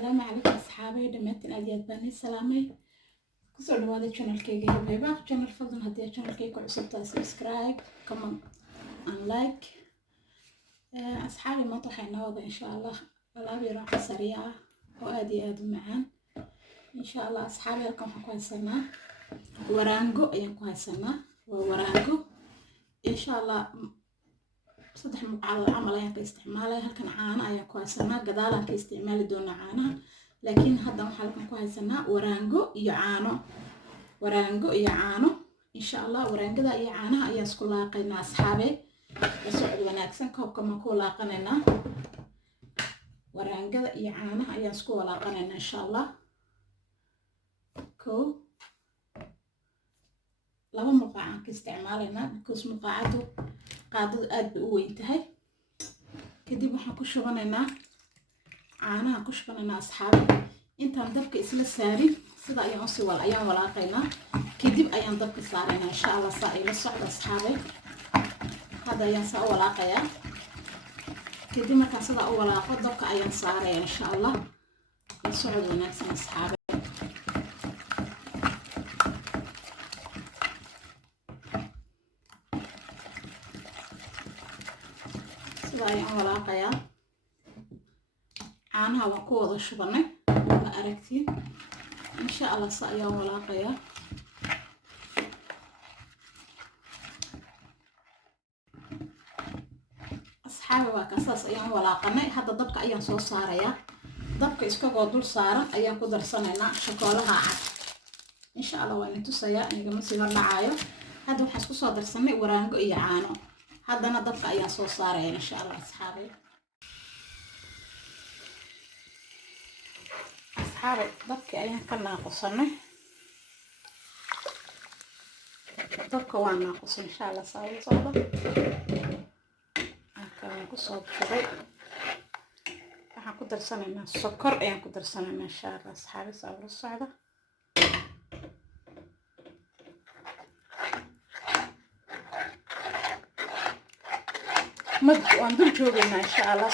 السلام عليكم أصحابي دمتنا أديات بني سلامي كسر هذا channel كيجي هبيبة channel فضل هدي channel كيك وعصبتها سبسكرايب كمان and like أصحابي ما طحنا وضع إن شاء الله ولا بيروح سريعة وأدي معان إن شاء الله أصحابي لكم حكوا السنة ورانجو أيامكم هالسنة وورانجو إن شاء الله صدح على العمل أيام كاستعماله هلكن عانا أيام كويسنا قدالا كاستعمال دون عانا لكن هذا محلكم كويسنا ورانجو يعانو إن شاء الله ورانجو ذا يعانا أيام سكولا قينا أصحابي بسعود وناكسن كوبكم كولا قننا ورانجو ذا يعانا أيام سكولا قننا إن شاء الله كو لما مقاعد كاستعمالنا بكوس مقاعده qaadadu aad bay u weyn tahay kadib waxaan ku shubanaynaa caanaha ku shubanaynaa asxaabi intaan dabka isla saarin sida ayaan walaaqaynaa kadib ayaan dabka saaraynaa insha Allah saa ila socda asxaabi hada ayaan saa walaaqayaa kadib markaan sida u walaaqo dabka ayaan saarayaa insha Allah la socod wanaagsan asxaabi ayaan walaaqayaa caanaha waan ku wada shubanay ma aragtiin insha Allah sa ayaan walaaqayaa asxaabi waa kasaas ayaan walaaqanay hadda dabka ayaan soo saarayaa dabka iskagoo dul saaran ayaan ku darsanaynaa shokolaha cad insha Allah waan tusayaa inagama sii hordhacaayo hadda waxaan isku soo darsanay waraango iyo caano haddana dabka ayaan soo saaraya insha Allah asxaabi dabka ayaan ka naaqusannay dabka waa naaqusay insha Allah saa socdo aan ku soo shubay waxaan ku darsanaynaa sokor ayaan ku darsanaynaa insha Allah asxaabi saa socdo waan dul joogaynaa insha Allah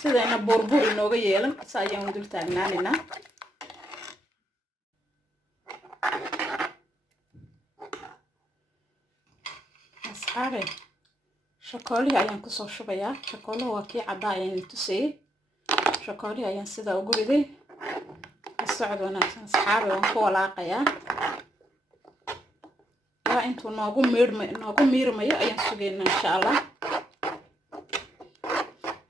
sidayna burbur inooga yeelan sa ayaan dul taagnaanaynaa asxaabi shokolihi ayaan kusoo shubayaa shokoluhu waa kii caddaa ayaan tusayay shokolihi ayaan sidaa ugu riday socod wanaagsan asxaabi waan ku walaaqayaa intuu noogu miirmayo ayaan sugaynaa insha Allah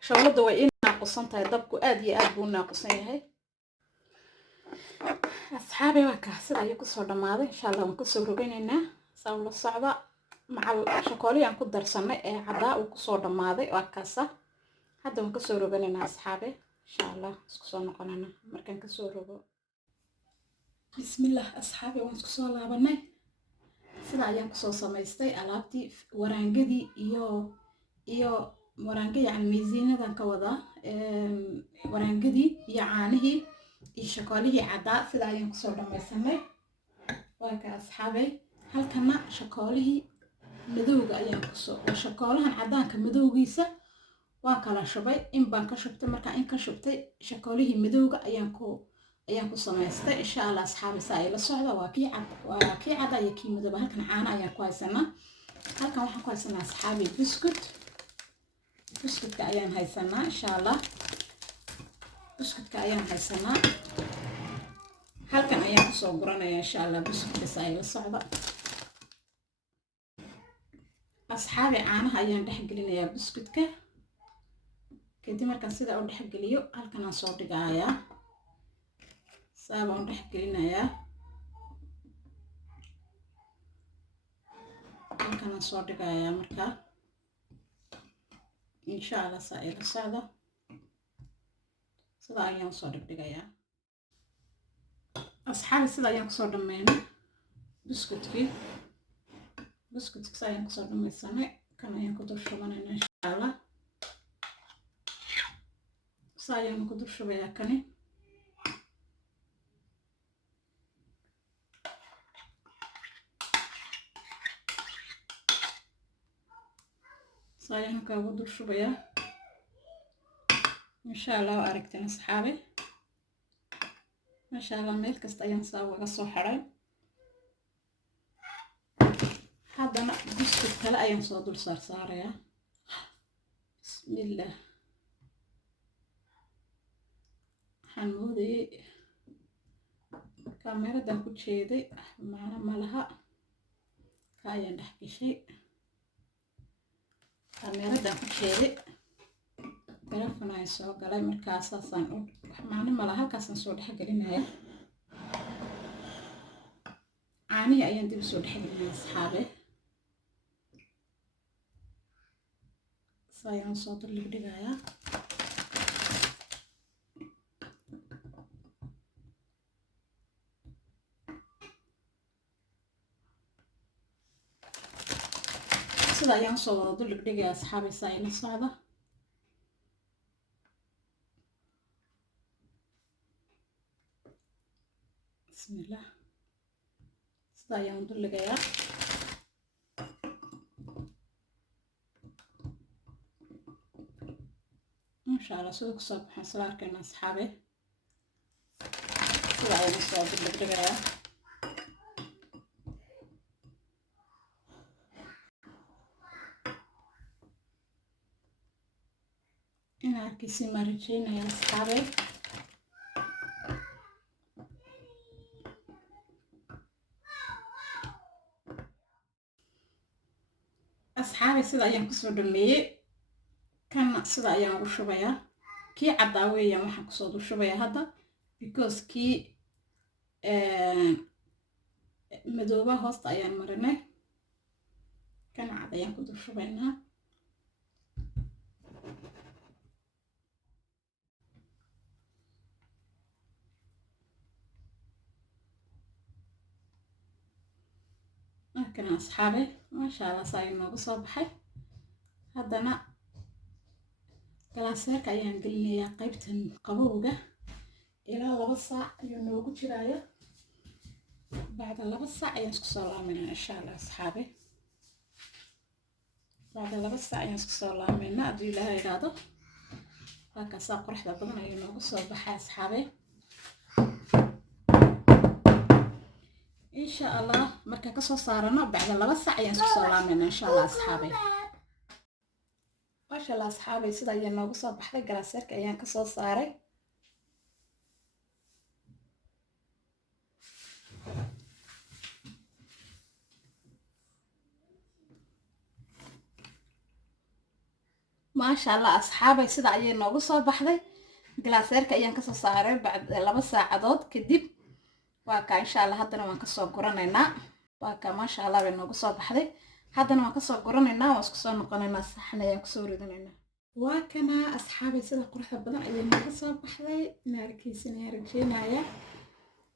shawlada way in naaqusan tahay dabku aad iyo aad buu naaqusan yahay asxaabi waa ka sida ayuu ku soo dhamaaday insha Allah waan ku soo rogaynaynaa saa la socda macal shokolihi aan ku darsanay ee cadaa uu ku soo dhamaaday waa kaasa hadda waan ku soo rogaynaynaa asxaabi insha Allah isku soo noqonana markaan ka soo rogo bismillah asxaabi waan isku soo laabanay sida ayaan ku soo samaystay alaabtii waraangadii iyo waraanga yani miisiinadan ka wada waraangadii iyo caanihii iyo shokolihii caddaa sida ayaan ku soo dhamaysanay waa ka asxaabay halkana shokolihii madowga ayaan ku soo shokolahan caddaanka madowgiisa waan kala shubay in baan ka shubtay markaan in ka shubtay shokolihii madowga ayaan ku samaystay insha Allah asxaabi saa ila socda waa kii cad iyo kii madooba halkan caana ayaan ku haysanaa halkan waxaan ku haysanaa asxaabi biscuitka ayaan haysanaa insha Allah biscuitka ayaan haysanaa halkan ayaan ku soo guranayaa insha Allah biscuitka saa ila socda asxaabi caanaha ayaan dhex gelinayaa biscuitka kadib markaan sidaa u dhex geliyo halkan aan soo dhigayaa saabaan dhex gelinayaa halkan aan soo dhigayaa markaa insha Allah saa ila socda sida ayaan soo dhigdhigayaa asxaabi sida ayaan kusoo dhammeynay biscuitkii saa ayaan kusoo dhammaysanay kan ayaan ku dul shubanaynaa insha Allah saa ayaan ku dul shubayaa kani sayaan kaagu dul shubayaa insha allah waa aragteen asxaabe masha allah meel kasta ayaan saa uga soo xidhay haddana buskud kale ayaan soo dul saarayaa bismillah waxaan moodayay kaameradan ku jeeday macno ma laha ka ayaan dhex gashay kaameradan ku jeeday telefon ayaan soo galay markaasaasaan wax macno ma laha halkaasaan soo dhex gelinaya caanihii ayaan dib soo dhex gelinaya asxaabe sayaan soo dul dhigdhigayaa sida ayaan soo wada dul dhigdhigaya asxaabe saa ila socda bismillah sida ayaan dul dhigayaa insha allah sida kusoo baxaan sida arkayna asxaabe sida ayaan soo dul dhigdhigayaa in arkaysi ma rajaynaya asxaabe asxaabe sida ayaan kusoo dhameeyey kana sida ayaan ugu shubayaa kii caddaa weeyaan waxaan kusoo dul shubayaa hadda because kii madooba hoosta ayaan marinay kana cad ayaan ku dul shubaynaa markana asxaabe masha allah saa inoogu soo baxay haddana galaaseerka ayaan gelinayaa qaybtan qabowga ilaa 2 saac ayuu noogu jiraya bacda 2 saac ayaan isku soo laameynaa insha allah asxaabe bacda 2 saac ayaan isku soo laameynaa haddii ilaahay yidhaahdo halkaasaa quruxda badan ayuu noogu soo baxay asxaabe insha allah marka ka soo saarano bacda 2 saac ayaan isku soo laameynaa insha allah asxaabe masha allah asxaabe sida ayaan noogu soo baxday galaaseerka ayaan ka soo saaray masha allah asxaabe sida ayay noogu soo baxday galaaseerka ayaan ka soo saaray bacda 2 saacadood kadib waa ka insha allah haddana waan ka soo guranaynaa waa ka masha allah bay noogu soo baxday haddana waan ka soo guranaynaa waan isku soo noqonaynaa saxan ayaan ku soo ridanaynaa waa kana asxaabe sida quruxda badan ayay noogu soo baxday naarkiisina ayaan rajeynaya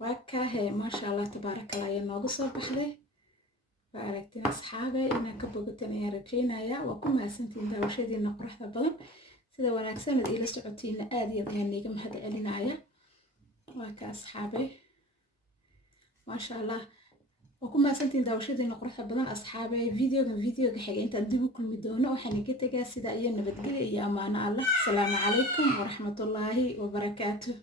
waa ka hee masha allah tabaarakallah ayay noogu soo baxday waa aragtiin asxaabe inaan ka bogateen ayaan rajeynaya waa ku mahadsantihiin daawashadiina quruxda badan sida wanaagsan aad iila socotiina aad iyo aad ayaan iiga mahad celinaya waa ka asxaabe masha allah waa ku mahadsantihiin daawashadiina quruxda badan asxaabe videoga xiga intaan dib u kulmi doono waxaan iga tegaa sida iyo nabadgelyo iyo ammaano allah asalaamu calaykum waraxmatullaahi wabarakaatuh